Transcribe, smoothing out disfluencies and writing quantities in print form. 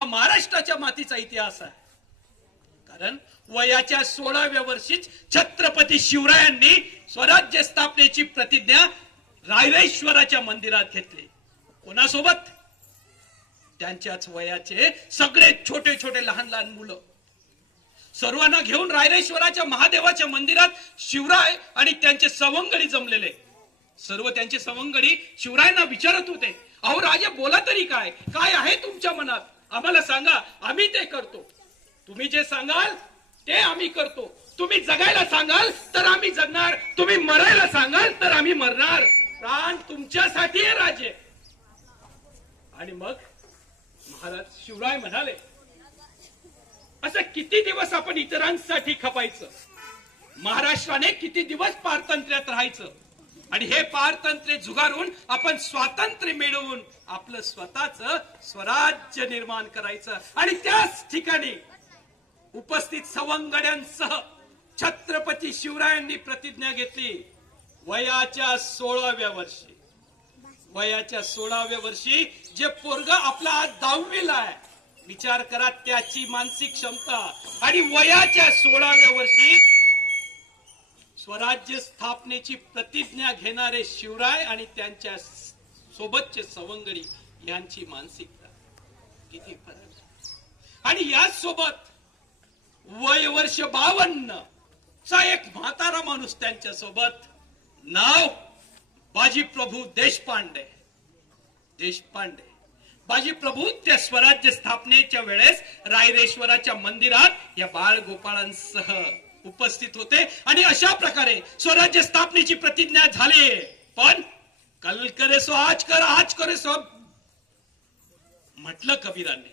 महाराष्ट्राच्या मातीचा इतिहास आहे. कारण वयाच्या 16व्या वर्षीच छत्रपती शिवरायांनी स्वराज्य स्थापनेची प्रतिज्ञा रायरेश्वराच्या मंदिरात घेतली. कोणासोबत? त्यांच्याच वयाचे सगळे छोटे छोटे लहान लहान मुलं सर्वांना घेऊन रायरेश्वराच्या महादेवाच्या मंदिरात शिवराय आणि त्यांचे सवंगडी जमलेले. सर्व त्यांचे सवंगडी शिवरायांना विचारत होते, अहो राजे बोला तरी काय काय आहे तुमच्या मनात, आम्हाला सांगा, आम्ही ते करतो. तुम्ही जे सांगाल ते आम्ही करतो. तुम्ही जगायला सांगाल तर आम्ही जगणार, तुम्ही मरायला सांगाल तर आम्ही मरणार. प्राण तुमच्यासाठी आहे राजे. आणि मग महाराज शिवराय म्हणाले, असं किती दिवस आपण इतरांसाठी खपायचं, महाराष्ट्राने किती दिवस पारतंत्र्यात राहायचं, आणि हे पारतंत्र्य झुगारून आपण स्वातंत्र्य मिळवून आपलं स्वतःच स्वराज्य निर्माण करायचं. आणि त्याच ठिकाणी उपस्थित सवंगड्यांसह छत्रपती शिवरायांनी प्रतिज्ञा घेतली. वयाच्या 16व्या वर्षी, वयाच्या 16व्या वर्षी जे पोरग आपला आज 10वीला आहे, विचार करा त्याची मानसिक क्षमता, आणि वयाच्या 16व्या वर्षी स्वराज्य स्थापनेची प्रतिज्ञा घेणारे शिवराय आणि त्यांच्या सोबतचे सवंगडी यांची मानसिकता किती फरक. आणि याच सोबत वय वर्ष 52 चा एक म्हातारा माणूस त्यांच्या सोबत, नाव बाजीप्रभू देशपांडे. देशपांडे बाजीप्रभू त्या स्वराज्य स्थापनेच्या वेळेस रायरेश्वराच्या मंदिरात या बाळ गोपाळांसह उपस्थित होते. आणि अशा प्रकारे स्वराज्य स्थापनेची प्रतिज्ञा झाली. पण कल करे सो आज कर, आज करे सो म्हटलं कबीरांनी.